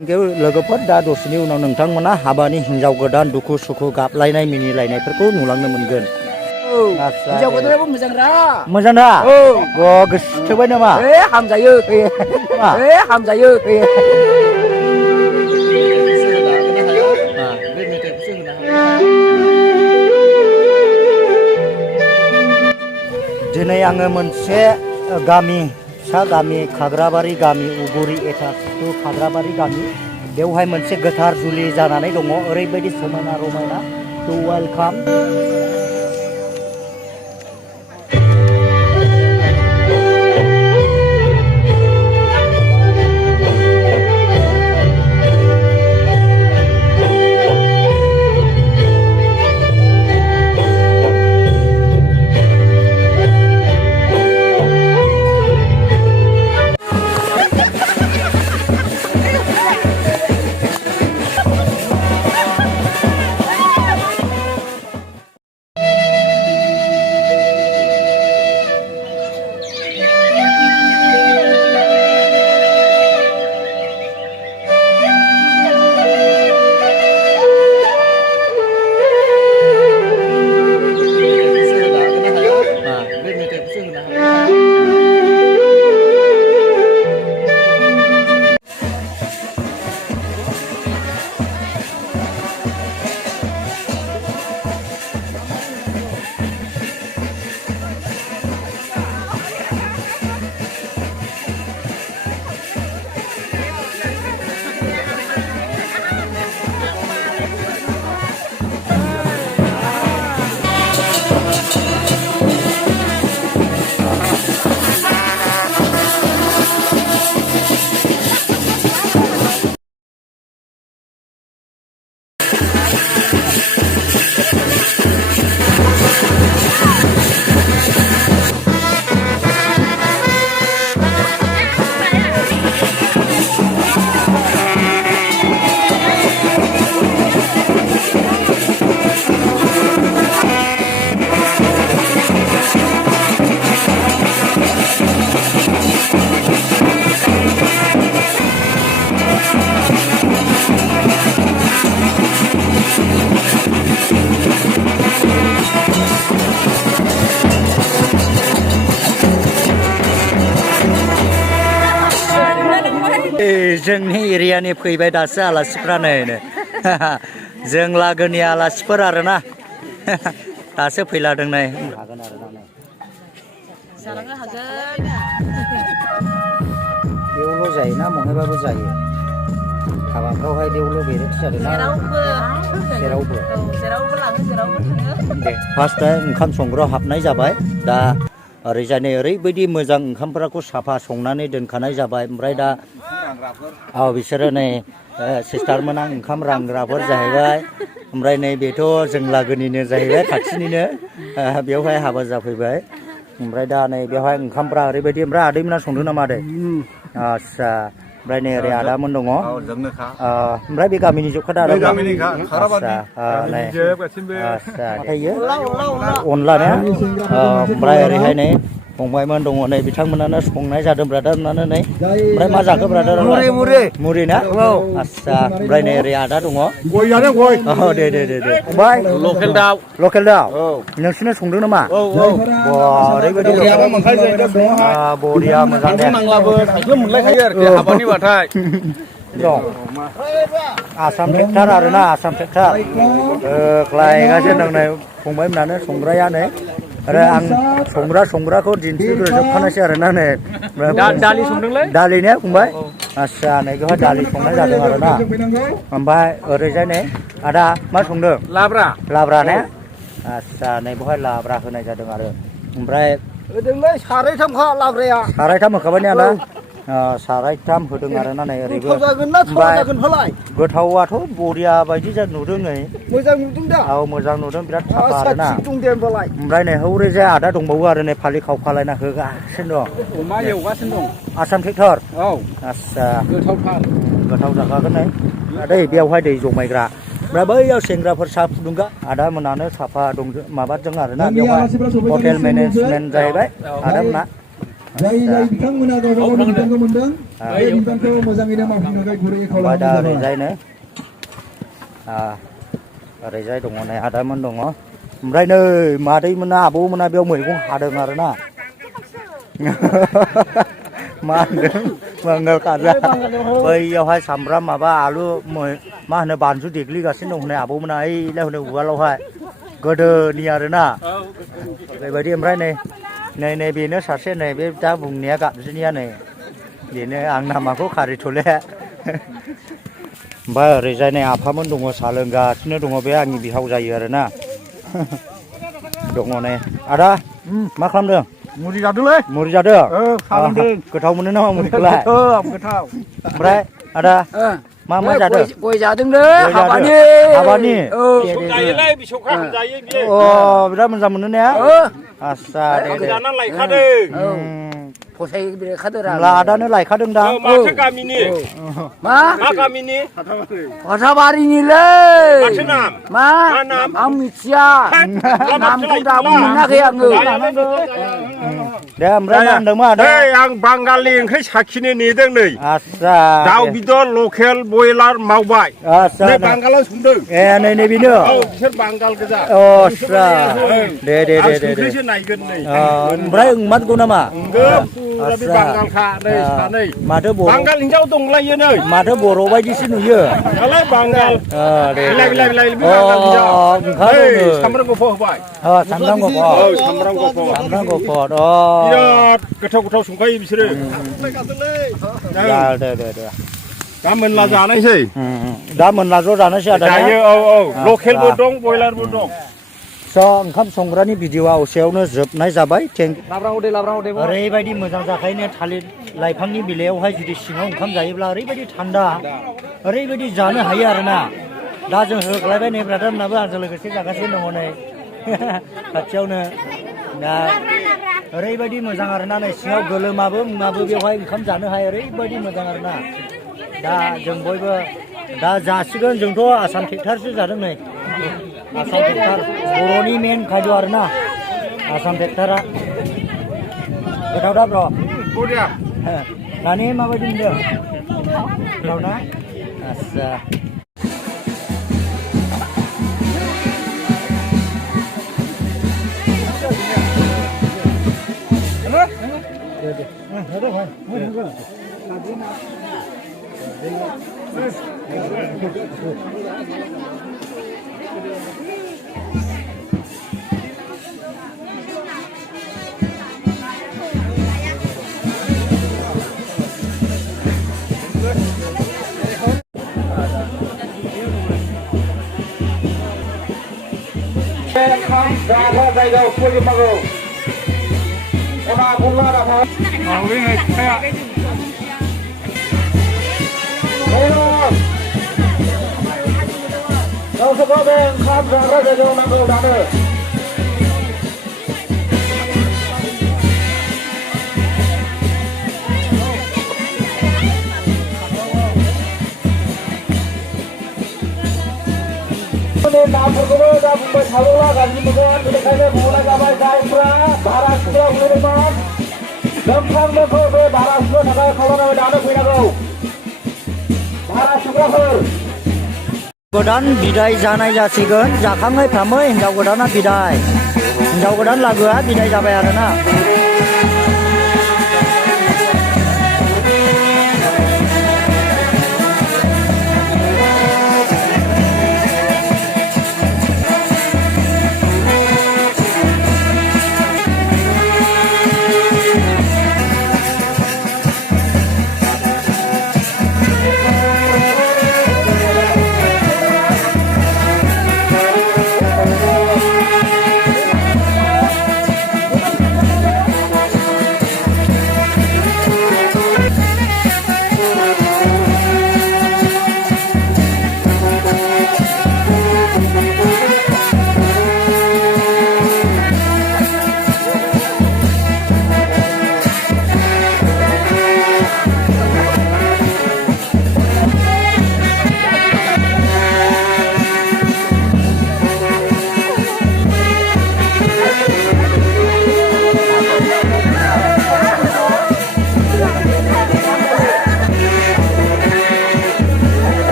लोगोफोर दा दसेनि उनाव नोंथांमोना हाबानि हिन्जाव गोदान दुखु सुखु गाबलायनाय मिनिलायनायफोरखौ नुलांनो मोनगोन। हिन्जाव गोदानाबो मोजां रा मोजां दा गोसो थोबाय नामा हामजायो हामजायो दिनै आङो मोनसे गामि फिसा गामि खाग्राबारि गामि उगुरि एटाचु खाग्राबारि गामि बेवहाय मोनसे गोथार जुलि जानानै दङ। ओरैबायदि समायना रमायना टु वेलकाम जोंनि एरियानि फैबाय दासो आलासिफ्रा नै जों लागोनि आलासिफोर आरोना दासो फैलादों नै हागोन आरोना नै जालांनो हागोन बेयावल' जायोना महायबाबो जायो हाबाफ्रावहाय बेयावल' बेरेक्ट जादों ना जेरावबो लाङो जेरावबो थाङो दे फार्स्टआ ओंखाम संग्रायाव हाबनाय जाबाय दा ओरैजाय नै ओरैबायदि मोजां ओंखामफोरखौ साफा संनानै दोनखानाय जाबाय ओमफ्राय दा बिसोरो नै सिस्टारमोना ओंखाम रानग्राफोर जाहैबाय ओमफ्राय नै बेथ' जों लागोनिनो जाहैबाय खाथिनिनो बेवहाय हाबा जाफैबाय ओमफ्राय दा नै बेवहाय ओंखामफ्रा ओरैबायदि ओमफ्राय आदैमोना संदों नामा आदै आस्सा ओमफ्राय नै ओरै आदामोन दङ ओमफ्राय बे गामिनि जोबखादा आदा अनला ने ओमफ्राय ओरैहाय नै फंबायमोन दङ नै बिथांमोनानो संनाय जादों ब्रादारमोनानो नै ओमफ्राय मा जाखो ब्रादार मुरि ना आस्सा ओमफ्राय नै ओरै आदा दङ दे फंबाय लकेल दाउ नोंसोरनो संदों नामा ओरैबायदि बरिया मोजां दे मोनलायखायो आरोखि हाबानि बाथाय दं आसाम ट्रेक्टर आरोना आसाम ट्रेक्टर लायगासिनो दं नै फंबायमोनानो संग्राया नै आरो आं संग्राखौ दिन्थिग्रोजोबखानायसै आरोना नै दालि संदोंलै दालि ने फंबाय आस्सा नै बेवहाय दालि संनाय जादों आरोना ओमफ्राय ओरैजाय नै आदा मा संदों लाब्रा ने आस्सा नै बेवहाय लाब्रा होनाय जादों आरो ओमफ्राय होदोंलै सारायथामखा लाब्राया सारायथाम होखाबाय ने आदा सारायथाम होदों आरोना नै ओरैबो गोथावाथ' बरिया बायदि नुदों नै मोजां नुदों दा मोजां नुदों बिराद साफा आरोना ओमफ्राय नै हौरैजाय आदा दंबावो आरो नै फालि खावखालायना होगासिनो दं अमा एवगासिनो दं आसाम ट्रेक्टर आस्सा गोथाव जाखागोन नै दै बेयावहाय दै जमायग्रा ओमफ्राय बैयाव सेंग्राफोर साहा फुदुंगा आदा मोनानो साफा दं माबादों आरोना बेवहाय हटेल मेनेजमेन्ट जाहैबाय आदा मोना जाय बिथांमोना गावबा गावनि बिबानखौ मोनदों बे बिबानखौ मोजाङैनो मावफुंनो थाखाय गुरैयै ओमफ्राय दा खावलायनाय जाबाय ओरैजायनो ओरैजाय दङ नै आदामोन दङ ओमफ्राय नै मादैमोना आब'मोना बेयाव मैगं हादों आरोना मा होनदों बांगाल खाजा बैयावहाय सामब्राम माबा आलु मा होनो बानलु देग्लिगासिनो दं होननाय आबौमोना ओइलाय हनै उवालावहाय गोदोनि आरोना बेबायदि ओमफ्राय नै बेनो सासे नै बे दा बुंनाया गाबज्रिनाया नै बेनो आं नामाखौ खारिथ'ले ओमफ्राय ओरैजाय नै आफामोन दङ साहा लोंगासिनो दङ बे आंनि बिहाव जायो आरोना दङ नै आदा मा खालामदों मुरि जादोंलै मुरि जादों साहा लोंदों गोथाव मोनो नामा मुरिखौलाय गोथाव ओमफ्राय आदा मा जादों गय जादोंलै हाबानि हाबानि जायोलै बिसौखा जायो बियो अ बिराद मोजां मोनो ने आस्सा दे जानानै लायखादों फसाय बेखादों होमब्ला आदानो लायखादों दा माथो गामिनि मा गामिनि हाथाबारिनिलै माथो नाम मा नाम आं मिथिया नामखौ दाबो मोनाखै आङो दे ओमफ्राय मा होनदोंमोन आदा आं बांगालनि ओंख्रि साखिनो नेदों नै आस्सा दाउ बेदर लकेल बयलार मावबाय आस्सा नै बांगाला संदों ए नै बेनो बिसोर बांगाल गोजा आस्सा दे संख्रिसो नायगोन नै ओमफ्राय ओंमारगौ नामा फुरा बे बांगालखा नै सानै माथो बांगाल हिनजाव दंलायो नै माथो बर' बायदिसो नुयो दालाय बांगाल दे बिलाइ बे बांगाल हिनजाव ओंखारनो सामब्राम गुफुर होबाय सामब्राम गुफुर सामब्राम गुफुर बिराद बिराद गोथाव संखायो बिसोरो दे दा मोनला जानायसै दा मोनला ज' जानोसै आदा जायो लकेलबो दं बयलारबो दं ओंखाम संग्रानि भिडिअ'आ एसेयावनो जोबनाय जाबाय ओरैबायदि मोजां जाखायोनो थालिर लाइफांनि बिलाइयावहाय जुदि सिङाव ओंखाम जायोब्ला ओरैबायदि थान्दा ओरैबायदि जानो हायो आरोना दा जों होग्लायबाय नै ब्रादारमोनाबो आंजों लोगोसे जागासिनो दङ नै खाथियावनो दा ओरैबायदि मोजां आरोना नै सिङाव गोलोमाबो मुङाबो बेवहाय ओंखाम जानो हायो ओरैबायदि मोजां आरोना दा जों बयबो दा जासिगोन जोंथ' आसाम ट्रेक्टरसो जादों नै आसाम ट्रेक्टर बर'नि मेन खायद' आरोना आसाम ट्रेक्टरा गोथाव दा ब्र' बरिया दानि माबायदि मोनदों गोथाव ना आस्सा जायगायाव फोजोबनांगौ खना खनला दाथा मावलै फिथाया गावसोरखौ बे ओंखाम जाग्रा जायगायाव नांगौ दानो नामफोरखौबो दा बुंबाय थायोब्ला गाज्रि मोनगोन बेनिखायनो बुंनाय जाबाय जायफ्रा भारा सुग्रा बुंदोंमोन नोंथांमोनखौ बे भारा सुनो थाखाय खावलायनानै दानो फैनांगौ भारा सुग्राफोर गोदान बिदाय जानाय जासिगोन जाखाङै फ्रामै हिनजाव गोदाना बिदाय हिनजाव गोदान लागोआ बिदाय जाबाय आरोना